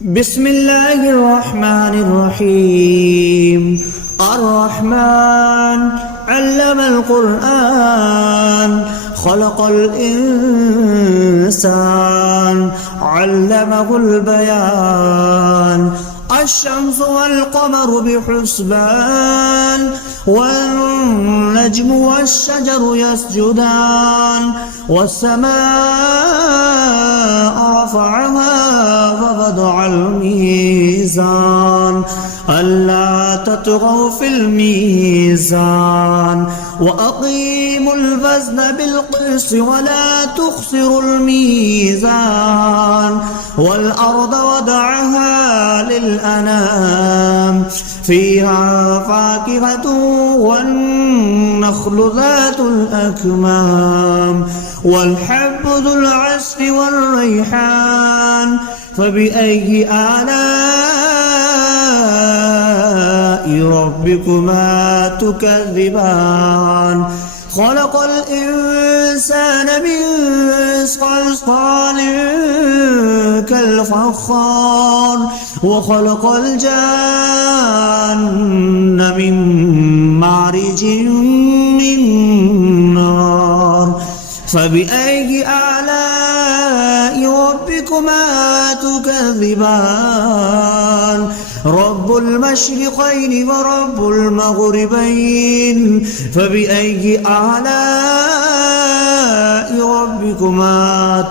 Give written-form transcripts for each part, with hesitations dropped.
بسم الله الرحمن الرحيم. الرحمن علم القرآن خلق الإنسان علمه البيان. الشمس والقمر بحسبان والنجم والشجر يسجدان والسماء رفعها ووضع الميزان ألا تطغوا في الميزان وأقيموا الوزن بالقسط ولا تخسروا الميزان والأرض وضعها للأنام فيها فاكهة والنخل ذات الأكمام والحب ذو العصف والريحان فبأي آلاء ربكما تكذبان. خلق الإنسان من صلصال كالفخار وخلق الجان من مارج من نار فبأي آلاء ربكما تكذبان. رب المشرقين ورب المغربين فبأي آلاء ربكما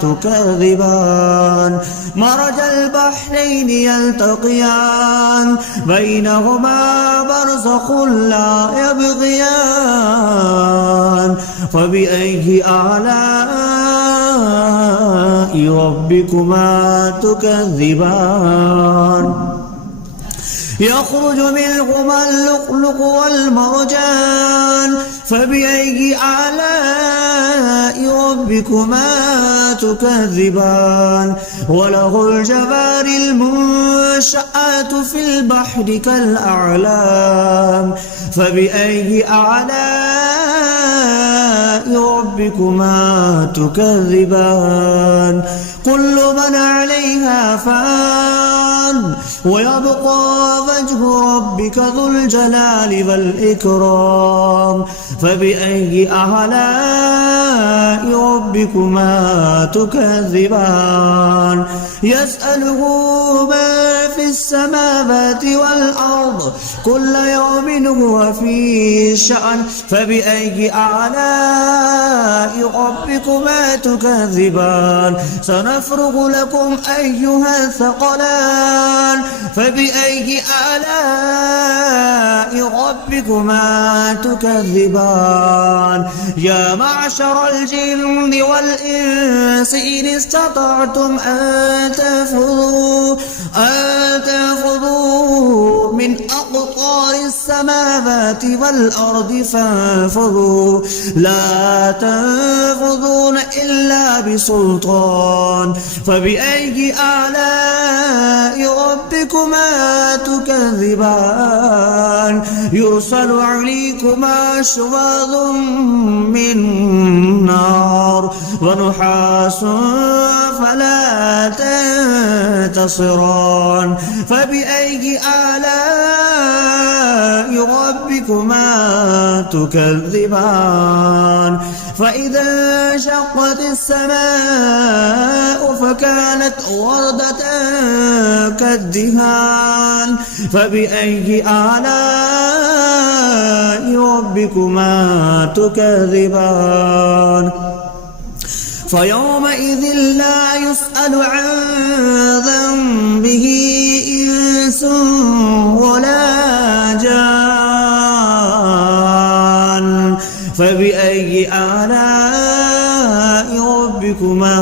تكذبان. مرج البحرين يلتقيان بينهما برزخ لا يبغيان فبأي آلاء ربكما تكذبان. يخرج منهما اللؤلؤ والمرجان فبأي آلاء ربكما تكذبان. وله الجوار المنشآت في البحر كالأعلام فبأي آلاء ربكما تكذبان. كل من عليها فان ويبقى وجه ربك ذو الجلال والإكرام فبأي آلاء ربكما تكذبان. يسأله ما في السماوات والأرض كل يوم هو في شأن فبأي آلاء ربكما تكذبان. سنفرغ لكم أيها الثقلان فبأي آلاء ربكما تكذبان. يا معشر الجن والإنس إن استطعتم أن تنفذوا من أقطار السماوات والأرض فانفذوا لا تنفذون إلا بسلطان فبأي آلاء ربكما تكذبان. يرسل عليكما شواظ من نار ونحاس فلا تنتصران فبأي آلاء ربكما تكذبان. فإذا انشقت السماء فكانت وردة كالدهان فبأي آلاء ربكما تكذبان. فيومئذ لا يسأل عن ذنبه إنس ولا جان فبأي آلاء ربكما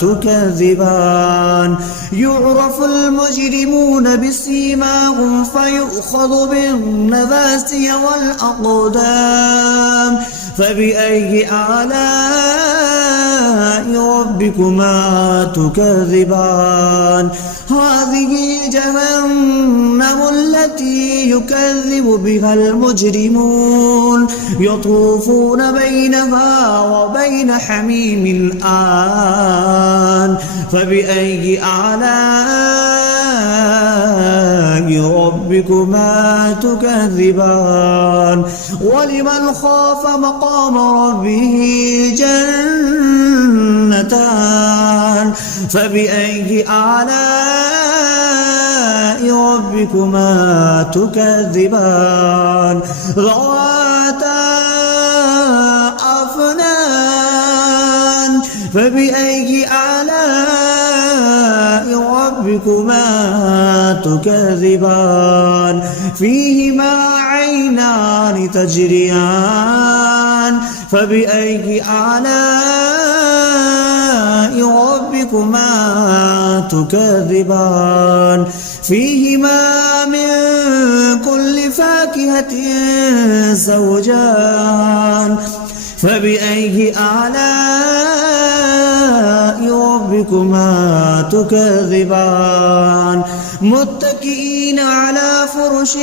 تكذبان. يعرف المجرمون بسيماهم فيؤخذ بالنواسي والأقدام فبأي آلاء ربكما تكذبان. هذه جهنم التي يكذب بها المجرمون يطوفون بينها وبين حميم آن فبأي آلاء ربكما تكذبان ولمن خاف مقام ربه جنتان فبأي آلاء ربكما تكذبان ذواتا أفنان فبأي آلاء ربكما تكذبان فيهما عينان تجريان فبأي آلاء ربكما تكذبان فيهما من كل فاكهة زوجان فبأي آلاء ربكما تكذبان متكئين على فرش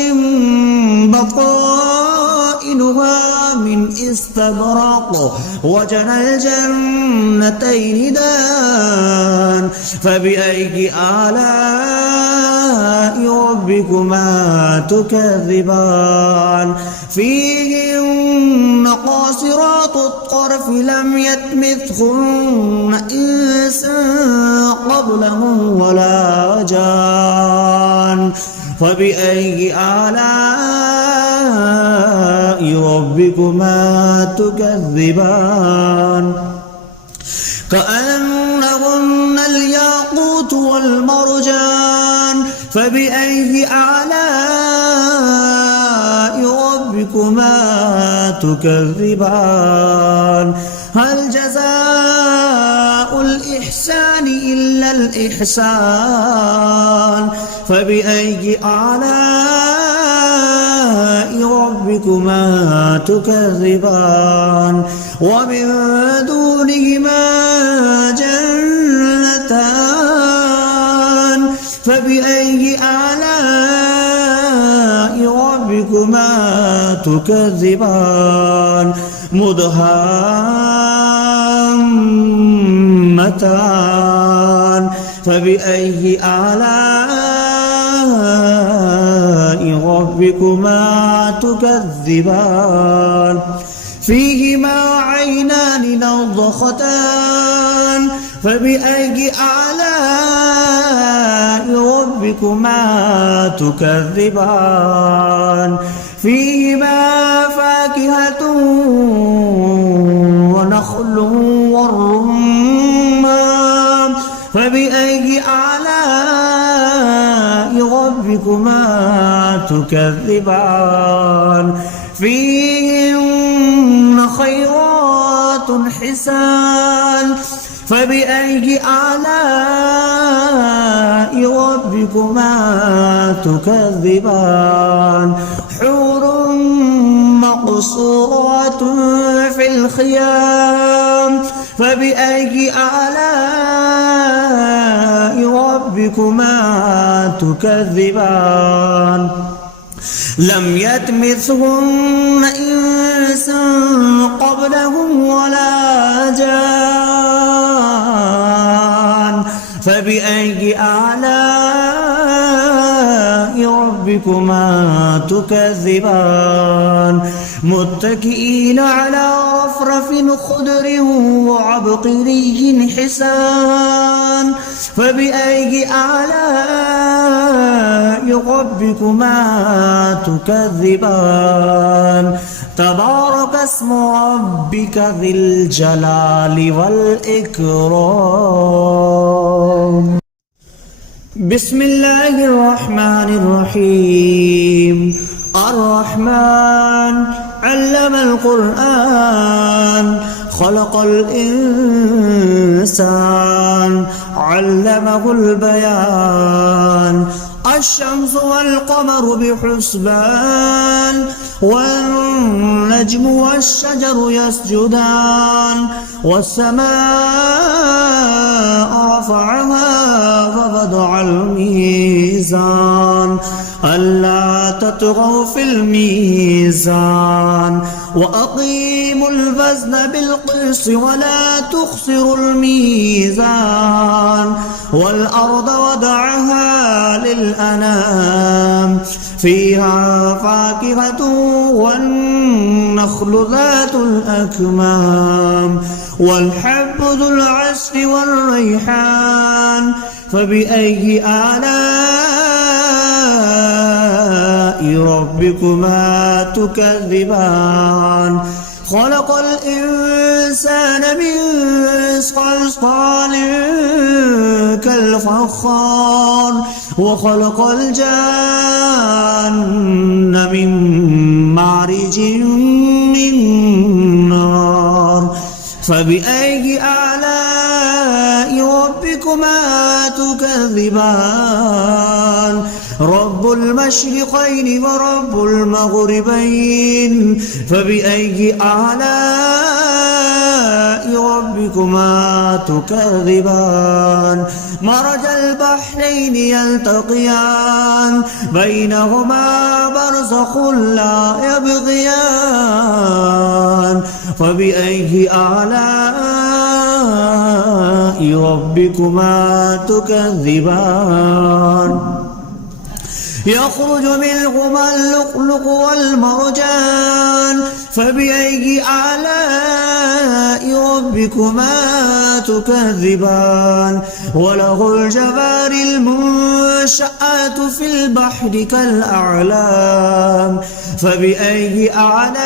بطائنها من استبرق وجنى الجنتين دان فبأي آلاء ربكما تكذبان فيهن قاصرات الطرف لم يطمثهن إنس قبلهم ولا جان فبأي آلاء ربكما تكذبان كأنهن الياقوت والمرجان فبأي آلاء ربكما تكذبان هل جزاء الإحسان إلا الإحسان فبأي آلاء ربكما تكذبان ومن دونهما جنتان فبأي آلاء ربكما تكذبان مدهامتان فبأي آلاء ربكما تكذبان فيهما عينان نضختان فبأي آلاء ربكما تكذبان فيهما فاكهة ونخل والرمان فبأي آلاء ربكما تكذبان فيهن خيرات حسان فبأي آلاء ربكما تكذبان حور مقصورات في الخيام فبأي آلاء ربكما تكذبان لم يطمثهن إنس قبلهم ولا جان فبأي آلاء ربكما تكذبان متكئين على رفرف خضر وعبقري حسان فبأي آلاء ربكما تكذبان تبارك اسم ربك ذي الجلال والإكرام بسم الله الرحمن الرحيم الرحمن علم القرآن خلق الإنسان علمه البيان الشمس والقمر بحسبان والنجم والشجر يسجدان والسماء رفعها ووضع الميزان ألا تطغوا في الميزان وأقيموا الوزن بالقسط ولا تخسروا الميزان والأرض وضعها للأنام فيها فاكهة والنخل ذات الأكمام والحب ذو العصف والريحان فبأي آلاء ربكما تكذبان خلق الإنسان من صلصال كالفخار وخلق الجان من مارج من نار فبأي آلاء ربكما تكذبان رب المشرقين ورب المغربين فبأي آلاء ربكما تكذبان مرج البحرين يلتقيان بينهما برزخ لا يبغيان فبأي آلاء ربكما تكذبان يخرج منهما اللؤلؤ والمرجان فبأي آلاء ربكما تكذبان وله الجوار المنشآت في البحر كالأعلام فبأي آلاء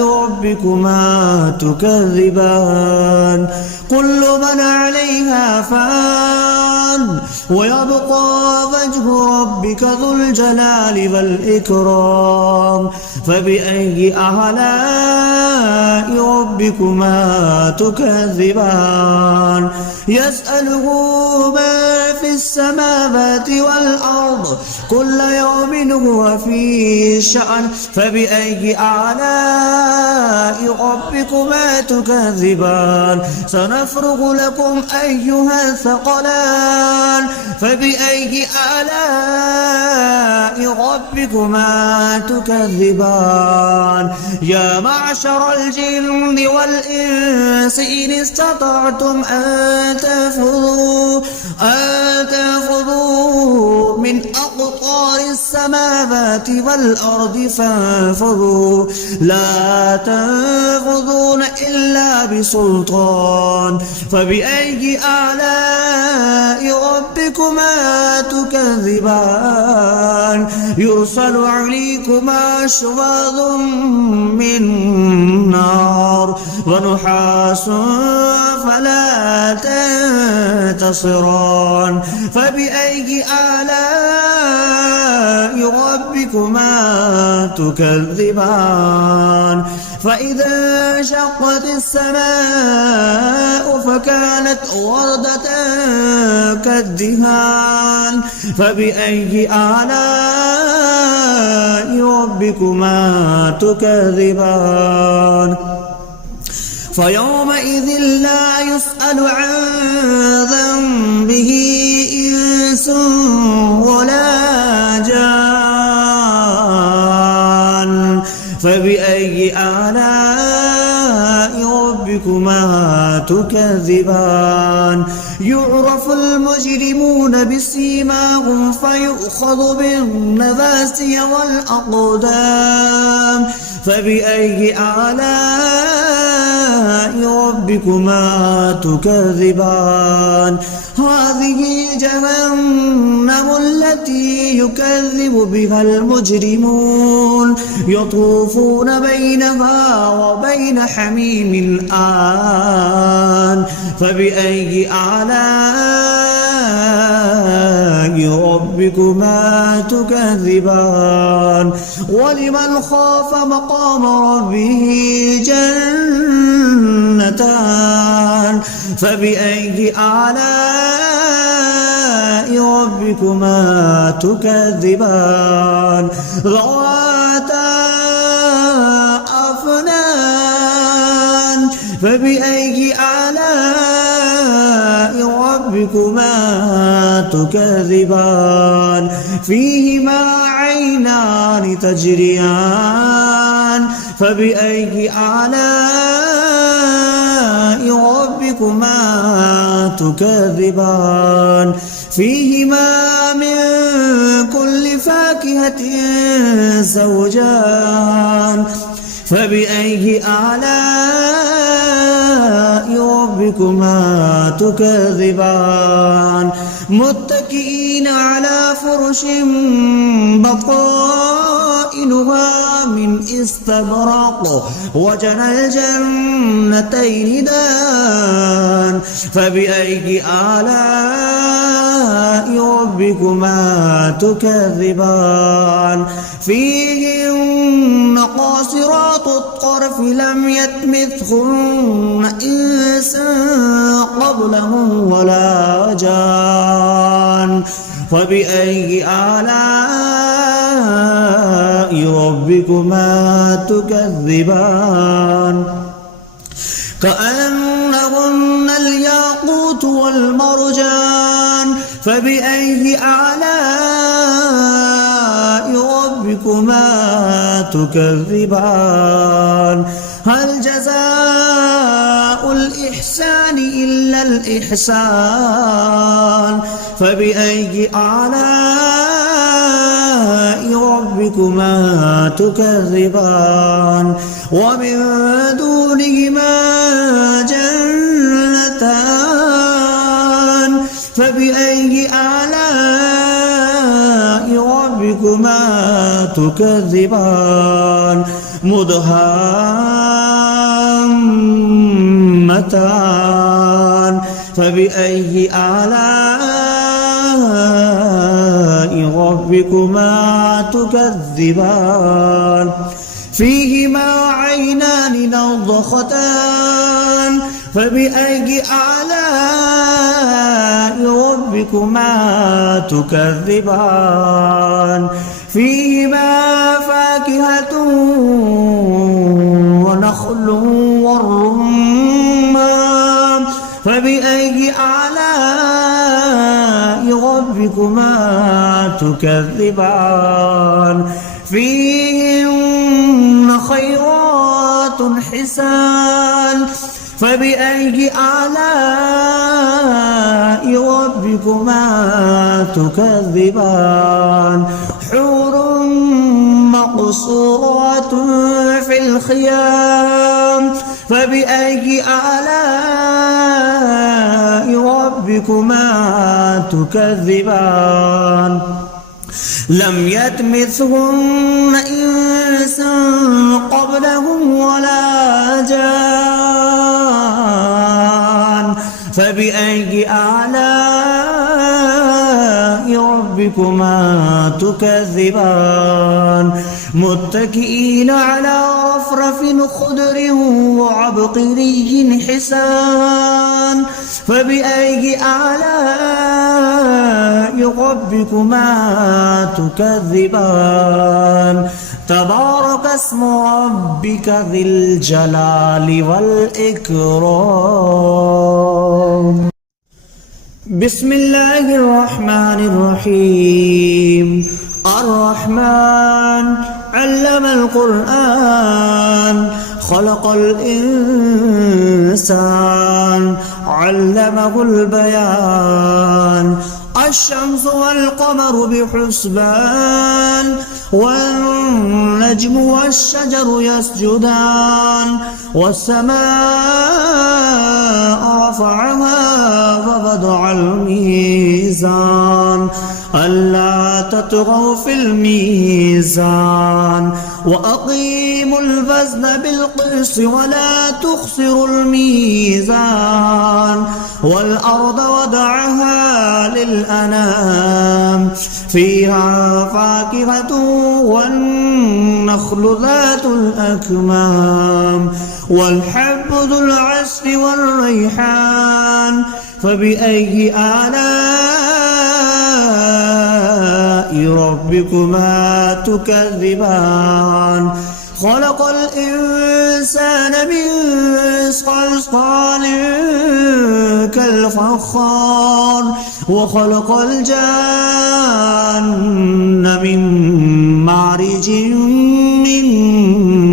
ربكما تكذبان كل من عليها فان ويبقى وجه ربك ذو الجلال والإكرام فبأي آلاء ربكما تكذبان يسأله من في السماوات والأرض كل يوم هو في شأن فبأي آلاء ربكما تكذبان سنفرغ لكم أيها الثقلان فبأي آلاء ربكما تكذبان يا معشر الجن والإنس إن استطعتم أن تنفذوا من أقطار السماوات والأرض فانفذوا لا تنفذون إلا بسلطان فبأي آلاء ربكما تكذبان يرسل عليكما شواظ من نار ونحاس فلا تنتصران فبأي آلاء ربكما تكذبان فإذا انشقت السماء فكانت وردة كالدهان فبأي آلاء ربكما تكذبان فيومئذ لا يسأل عن ذنبه إنس ولا جان فبأي آلاء ربكما تكذبان يعرف المجرمون بسيماهم فيؤخذ بالنواسي والأقدام فبأي آلاء ربكما تكذبان هذه جهنم التي يكذب بها المجرمون يطوفون بينها وبين حميم آن فبأي آلاء ربكما تكذبان ولمن خاف مقام ربه جنتان فبأي آلاء ربكما تكذبان ذواتا أفنان فبأي آلاء ربكما تكذبان فيهما عينان تجريان فبأي آلاء ربكما ربكما تكذبان فيهما من كل فاكهة زوجان فبأي آلاء ربكما تكذبان متكئين على فرش بطائنها من استبرق وجنى الجنتين دان فبأي آلاء ربكما تكذبان فيهن قاصرات الطرف لم يطمثهن إنس قبلهم ولا جان فبأي آلاء ربكما تكذبان كأنهن الياقوت والمرجان فبأي آلاء ربكما تكذبان هل جزاء الإحسان إلا الإحسان فبأي آلاء ربكما تكذبان ومن دونهما جنتان فبأي آلاء ربكما تكذبان مدهامتان فبأي آلاء ربكما تكذبان فيهما عينان نضختان فبأي آلاء ربكما تكذبان فيهما فاكهة ونخل والرمان فبأي آلاء ربكما تكذبان فيهن خيرات حسان فبأي آلاء ربكما تكذبان حور مقصورات في الخيام فبأي آلاء ربكما تكذبان لم يطمثهن إنس قبلهم ولا جان فبأي آلاء ربكما تكذبان متكئين على رفرف خضر وعبقري حسان فبأي آلاء ربكما تكذبان تبارك اسم ربك ذي الجلال والإكرام بسم الله الرحمن الرحيم الرحمن علم القرآن خلق الإنسان علمه البيان الشمس والقمر بحسبان والنجم والشجر يسجدان والسماء رفعها ووضع الميزان ألا تطغوا في الميزان وأقيموا الوزن بالقسط ولا تخسروا الميزان والأرض وضعها للأنام فيها فاكهة والنخل ذات الأكمام والحب ذو العصف والريحان فبأي آلاء ربكما تكذبان خلق الإنسان من صلصال كالفخار وخلق الجان من مارج من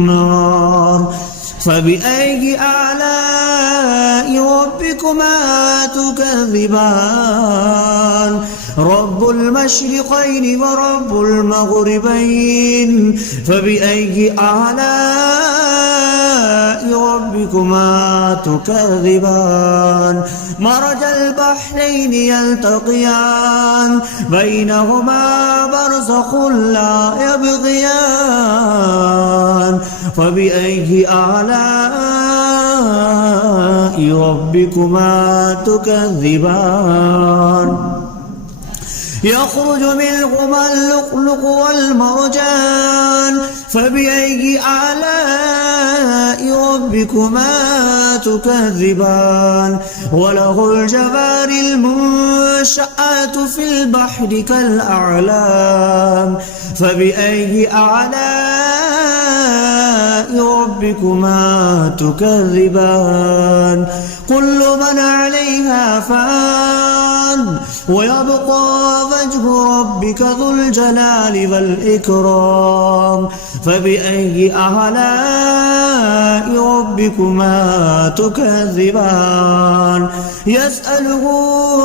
نار فبأي آلاء ربكما تكذبان رب المشرقين ورب المغربين فبأي آلاء ربكما تكذبان مرج البحرين يلتقيان بينهما برزخ لا يبغيان فبأي آلاء ربكما تكذبان يخرج منهما اللؤلؤ والمرجان فبأي آلاء ربكما تكذبان وله الجوار المنشآت في البحر كالأعلام فبأي آلاء ربكما تكذبان كل من عليها فان ويبقى وجه ربك ذو الجلال والإكرام فبأي آلاء ربكما تكذبان يسأله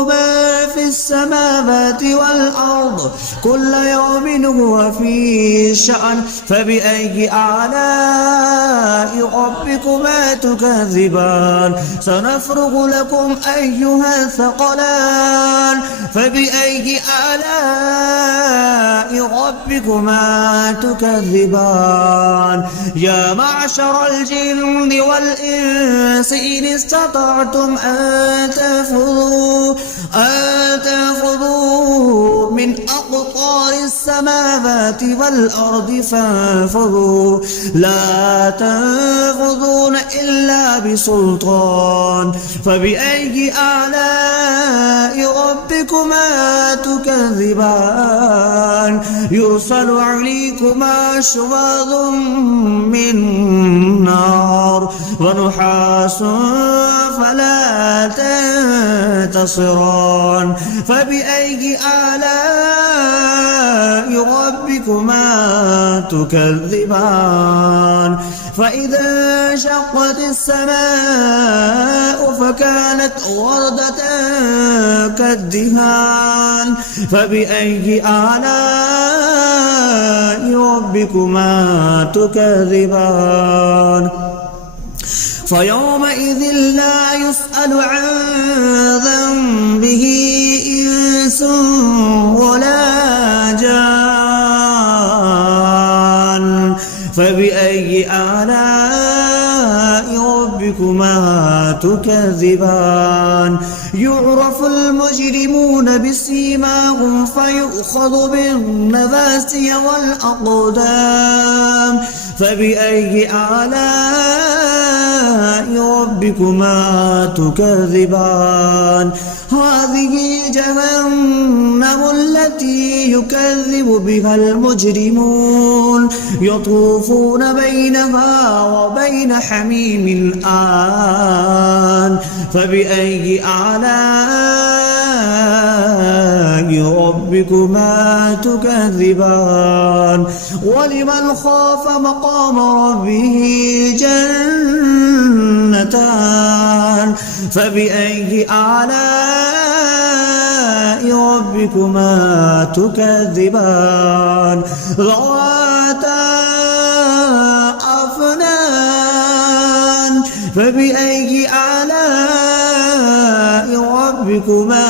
ما في السماوات والأرض كل يوم هو في شأن فبأي آلاء ربكما تكذبان سنفرغ لكم أيها الثقلان فبأي آلاء ربكما تكذبان يا معشر الجن والإنس إن استطعتم أن تنفذوا من أقطار السماوات والأرض فانفذوا لا تنفذون إلا بسلطان فبأي آلاء ربكما تكذبان يرسل عليكما شواظ من نار ونحاس فلا تنتصران فبأي آلاء ربكما تكذبان فإذا انشقت السماء فكانت وردة كالدهان فبأي آلاء ربكما تكذبان فيومئذ لا يسأل عن ذنبه إنس ولا جان فبأي آلاء ربكما تكذبان يعرف المجرمون بسيماهم فيؤخذ بالنواسي والأقدام فبأي آلاء ربكما تكذبان هذه جهنم التي يكذب بها المجرمون يطوفون بينها وبين حميم آن فبأي آلاء ربكما تكذبان ولمن خاف مقام ربه جنتان فبأي آلاء ربكما تكذبان ذواتا أفنان فبأي آلاء ربكما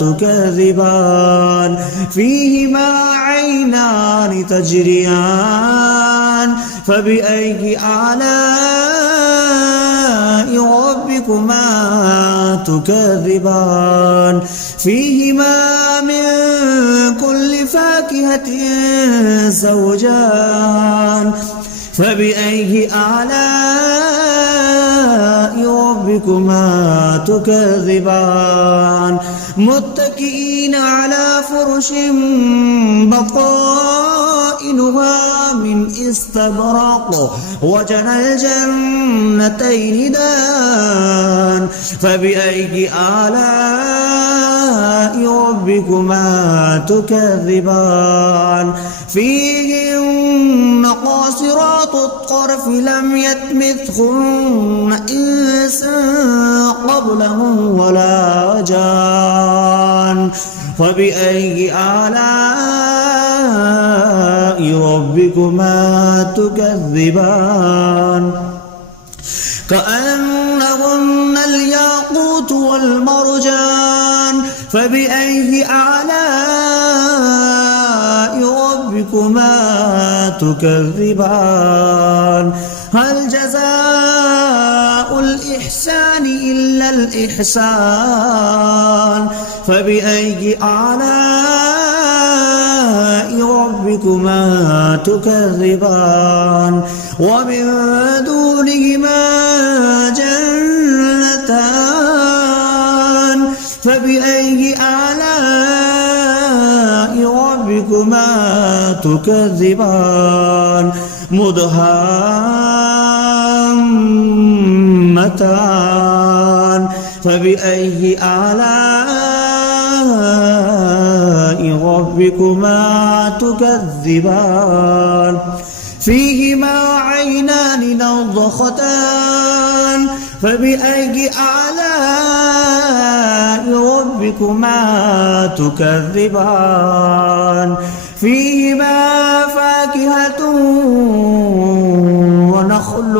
تكذبان فيهما عينان تجريان فبأي آلاء ربكما تكذبان فيهما من كل فاكهة زوجان فبأي آلاء ربكما تكذبان متكئين على فرش بطائنها من استبرق وجنى الجنتين دان فبأي آلاء ربكما ربكما تكذبان فيهن قاصرات الطرف لم يطمثهن إنس قبلهم ولا جان فبأي آلاء ربكما تكذبان كأنهن الياقوت والمرجان فبأي آلاء ربكما تكذبان هل جزاء الإحسان إلا الإحسان فبأي آلاء ربكما تكذبان ومن دونهما جنتان فبأي آلاء ربكما تكذبان مدهامتان فبأي آلاء ربكما تكذبان فيهما عينان نضختان فبأي آلاء ربكما تكذبان فيهما فاكهة ونخل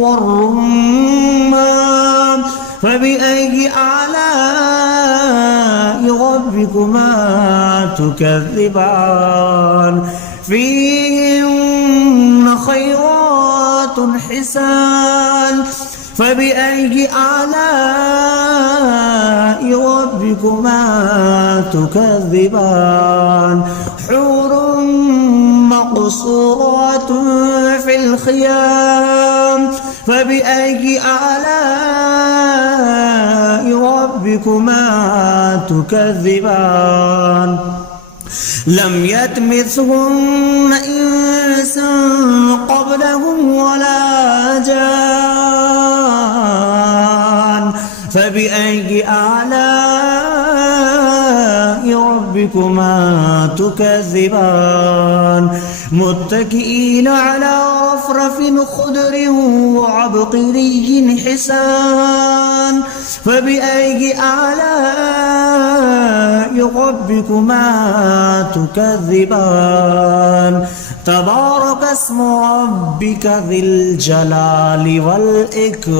والرمان فبأي آلاء ربكما تكذبان فيهن خيرات حسان فبأي آلاء ربكما تكذبان حور مقصورات في الخيام فبأي آلاء ربكما تكذبان لم يطمثهن إنس قبلهم ولا جان فبأي آلاء ربكما تكذبان متكئين على رفرف خضر وعبقري حسان فبأي آلاء ربكما تكذبان تبارك اسم ربك ذي الجلال والإكرام